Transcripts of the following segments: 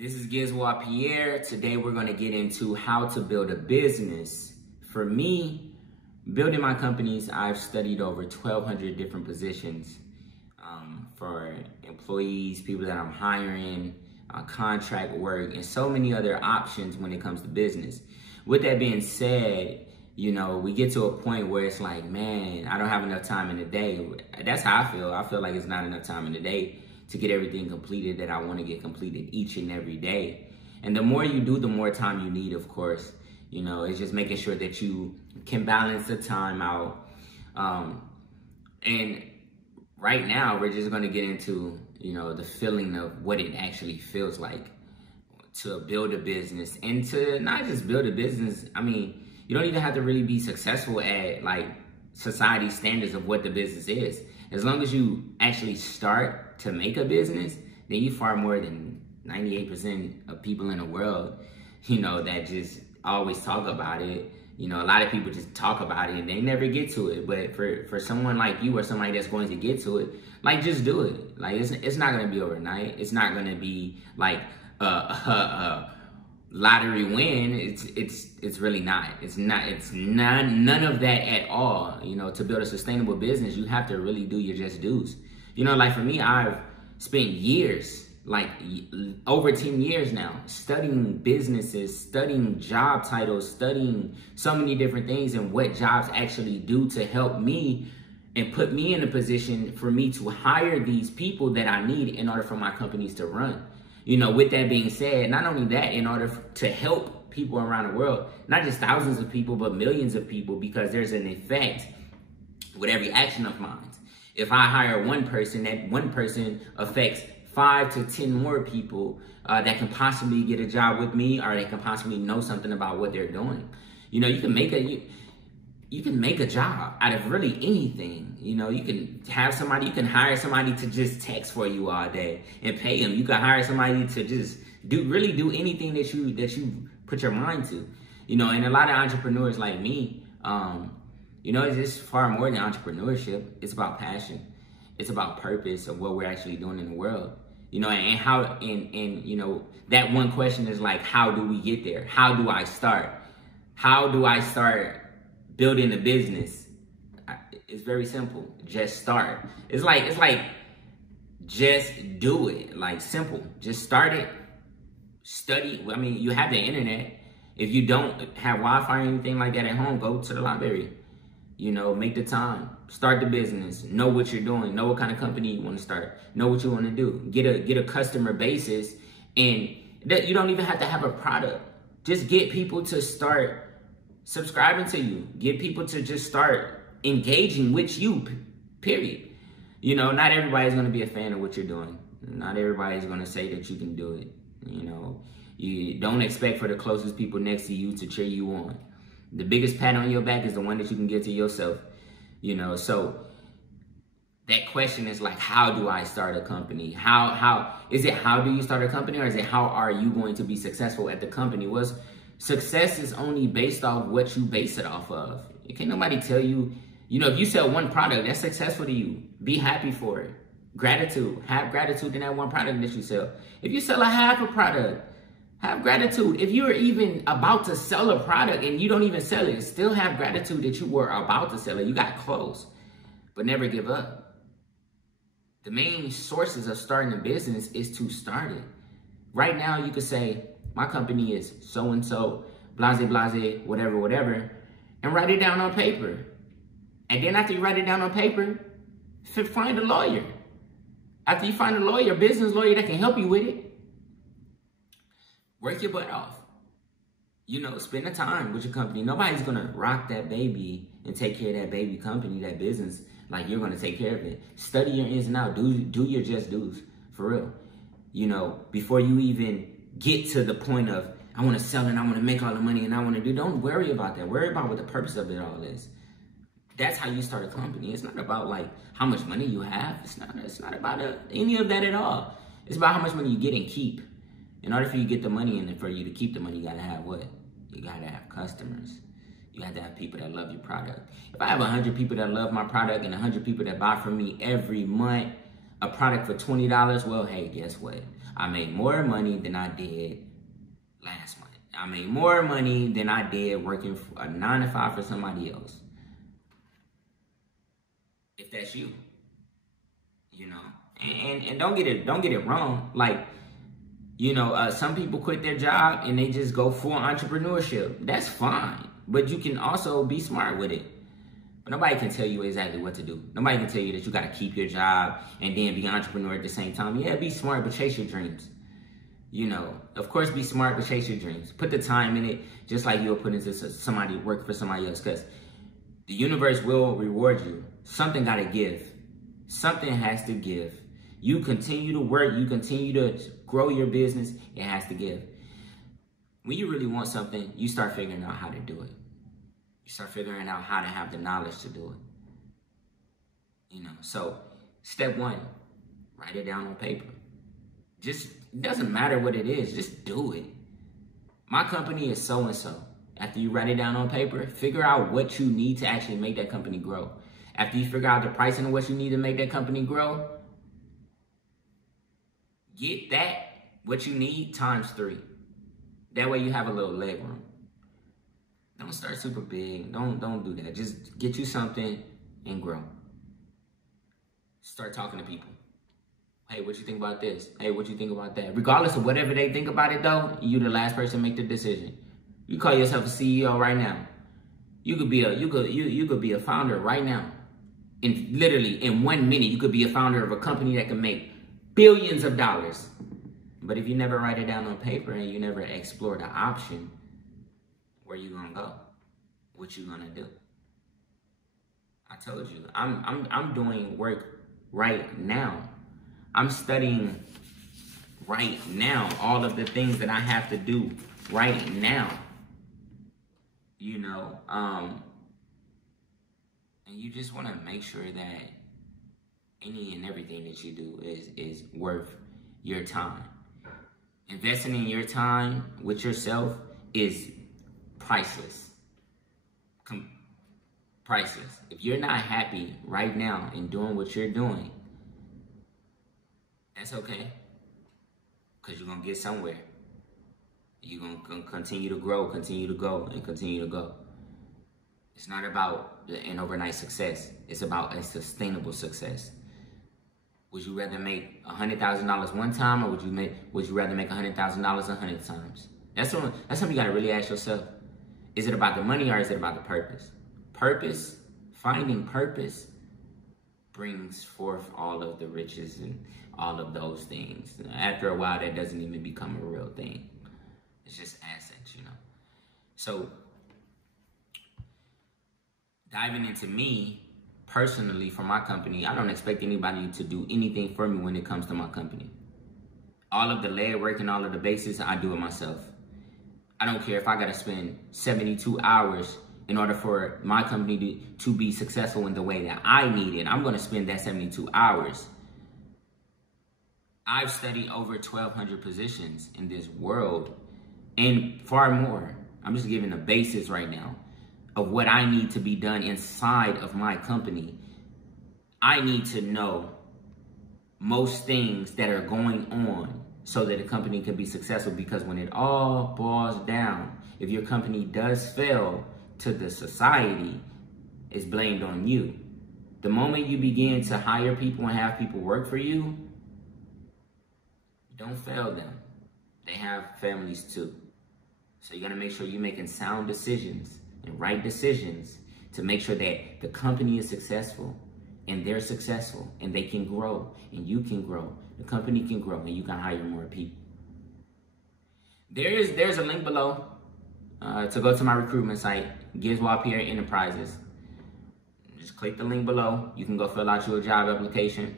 This is Giezwa Pierre. Today we're going to get into how to build a business. For me, building my companies, I've studied over 1,200 different positions for employees, people that I'm hiring, contract work, and so many other options when it comes to business. With that being said, you know, we get to a point where it's like, man, I don't have enough time in the day. That's how I feel. I feel like it's not enough time in the day to get everything completed that I want to get completed each and every day. And the more you do, the more time you need, of course. You know, it's just making sure that you can balance the time out. And right now, we're just going to get into, you know, the feeling of what it actually feels like to build a business. And to not just build a business, I mean, you don't even have to really be successful at like society standards of what the business is. As long as you actually start to make a business, then you far more than 98% of people in the world, you know, that just always talk about it. You know, a lot of people just talk about it and they never get to it. But for someone like you or somebody that's going to get to it, like, just do it. Like, it's not going to be overnight. It's not going to be like lottery win. It's really not. It's none of that at all. You know, to build a sustainable business, you have to really do your just dues. You know, like for me, I've spent years, like over 10 years now, studying businesses, studying job titles, studying so many different things and what jobs actually do to help me and put me in a position for me to hire these people that I need in order for my companies to run. You know, with that being said, not only that, in order to help people around the world, not just thousands of people, but millions of people, because there's an effect with every action of mine. If I hire one person, that one person affects 5 to 10 more people that can possibly get a job with me, or they can possibly know something about what they're doing. You know, you can make a job out of really anything. You know, you can hire somebody to just text for you all day and pay them. You can hire somebody to just really do anything that you put your mind to. You know, and a lot of entrepreneurs like me, you know, it's just far more than entrepreneurship. It's about passion. It's about purpose of what we're actually doing in the world. You know, and how, and you know, that one question is like, how do we get there? How do I start? How do I start building a business? It's very simple. Just start. It's like just do it. Like, simple. Just start it. Study. I mean, you have the internet. If you don't have Wi-Fi or anything like that at home, go to the library. You know, make the time. Start the business. Know what you're doing. Know what kind of company you want to start. Know what you want to do. Get a customer basis, and that you don't even have to have a product. Just get people to start subscribing to you. Get people to just start engaging with you, period. You know, not everybody's going to be a fan of what you're doing. Not everybody's going to say that you can do it. You know, you don't expect for the closest people next to you to cheer you on. The biggest pat on your back is the one that you can give to yourself. You know, so that question is like, how do I start a company? How do you start a company, or is it how are you going to be successful at the company? Well, success is only based off what you base it off of. Can't nobody tell you, you know, if you sell one product, that's successful to you. Be happy for it. Gratitude. Have gratitude in that one product that you sell. If you sell a half a product, have gratitude. If you're even about to sell a product and you don't even sell it, still have gratitude that you were about to sell it. You got close, but never give up. The main sources of starting a business is to start it. Right now, you could say, my company is so-and-so, blase, whatever, and write it down on paper. And then after you write it down on paper, find a lawyer. After you find a lawyer, a business lawyer that can help you with it, work your butt off. You know, spend the time with your company. Nobody's going to rock that baby and take care of that baby company, that business, like you're going to take care of it. Study your ins and outs. Do your just dues, for real. You know, before you even get to the point of, I want to sell it, I want to make all the money, and I want to do, don't worry about that. Worry about what the purpose of it all is. That's how you start a company. It's not about like how much money you have. It's not about any of that at all. It's about how much money you get and keep. In order for you to get the money and for you to keep the money, you got to have what? You got to have customers. You got to have people that love your product. If I have 100 people that love my product and 100 people that buy from me every month, a product for $20, well, hey, guess what? I made more money than I did last month. I made more money than I did working a 9 to 5 for somebody else. If that's you, you know, and don't get it wrong. Like, you know, some people quit their job and they just go full entrepreneurship. That's fine, but you can also be smart with it. But nobody can tell you exactly what to do. Nobody can tell you that you got to keep your job and then be an entrepreneur at the same time. Yeah, be smart, but chase your dreams. You know, of course, be smart, but chase your dreams. Put the time in it, just like you'll put into somebody, work for somebody else, because the universe will reward you. Something got to give. Something has to give. You continue to work, you continue to grow your business, it has to give. When you really want something, you start figuring out how to do it. You start figuring out how to have the knowledge to do it. You know, so step 1, write it down on paper. Just, it doesn't matter what it is, just do it. My company is so-and-so. After you write it down on paper, figure out what you need to actually make that company grow. After you figure out the pricing of what you need to make that company grow, get that, what you need, times 3. That way you have a little leg room. Don't start super big. Don't do that. Just get you something and grow. Start talking to people. Hey, what you think about this? Hey, what you think about that? Regardless of whatever they think about it, though, you the last person to make the decision. You call yourself a CEO right now. You could be a founder right now. Literally in 1 minute, you could be a founder of a company that can make billions of dollars. But if you never write it down on paper and you never explore the option, where you gonna go? What you gonna do? I told you, I'm doing work right now. I'm studying right now all of the things that I have to do right now. You know, and you just want to make sure that any and everything that you do is worth your time. Investing in your time with yourself is priceless. Priceless. If you're not happy right now in doing what you're doing, that's okay, because you're going to get somewhere. You're going to continue to grow, continue to go, and continue to go. It's not about an overnight success. It's about a sustainable success. Would you rather make $100,000 one time, or would you rather make $100,000 100 times? That's something you got to really ask yourself. Is it about the money, or is it about the purpose? Purpose, finding purpose, brings forth all of the riches and all of those things. After a while, that doesn't even become a real thing. It's just assets, you know. So, diving into me, personally, for my company, I don't expect anybody to do anything for me when it comes to my company. All of the legwork and all of the basics, I do it myself. I don't care if I got to spend 72 hours in order for my company to be successful in the way that I need it. I'm going to spend that 72 hours. I've studied over 1,200 positions in this world and far more. I'm just giving the basics right now of what I need to be done inside of my company. I need to know most things that are going on so that a company can be successful, because when it all boils down, if your company does fail to the society, it's blamed on you. The moment you begin to hire people and have people work for you, don't fail them. They have families too. So you gotta make sure you're making sound decisions and right decisions to make sure that the company is successful and they're successful and they can grow and you can grow. The company can grow and you can hire more people. There's a link below to go to my recruitment site, Giezwa Pierre Enterprises. Just click the link below. You can go fill out your job application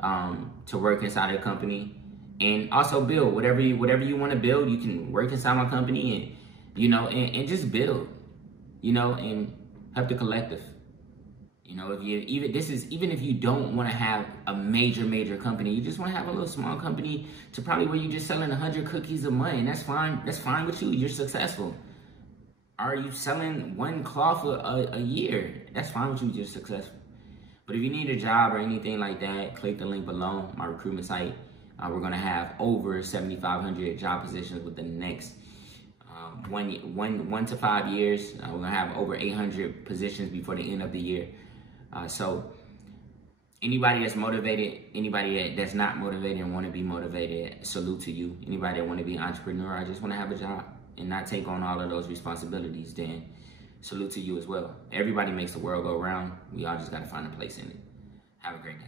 to work inside the company. And also build whatever you want to build. You can work inside my company and, you know, and just build, you know, and help the collective. You know, even if you don't want to have a major company, you just want to have a little small company to probably where you're just selling 100 cookies a month, and that's fine. That's fine with you. You're successful. Are you selling one cloth a year? That's fine with you. You're successful. But if you need a job or anything like that, click the link below, my recruitment site. We're going to have over 7,500 job positions with the next 1 to 5 years. We're going to have over 800 positions before the end of the year. So anybody that's motivated, anybody that's not motivated and want to be motivated, salute to you. Anybody that want to be an entrepreneur, I just want to have a job and not take on all of those responsibilities, then salute to you as well. Everybody makes the world go round. We all just got to find a place in it. Have a great day.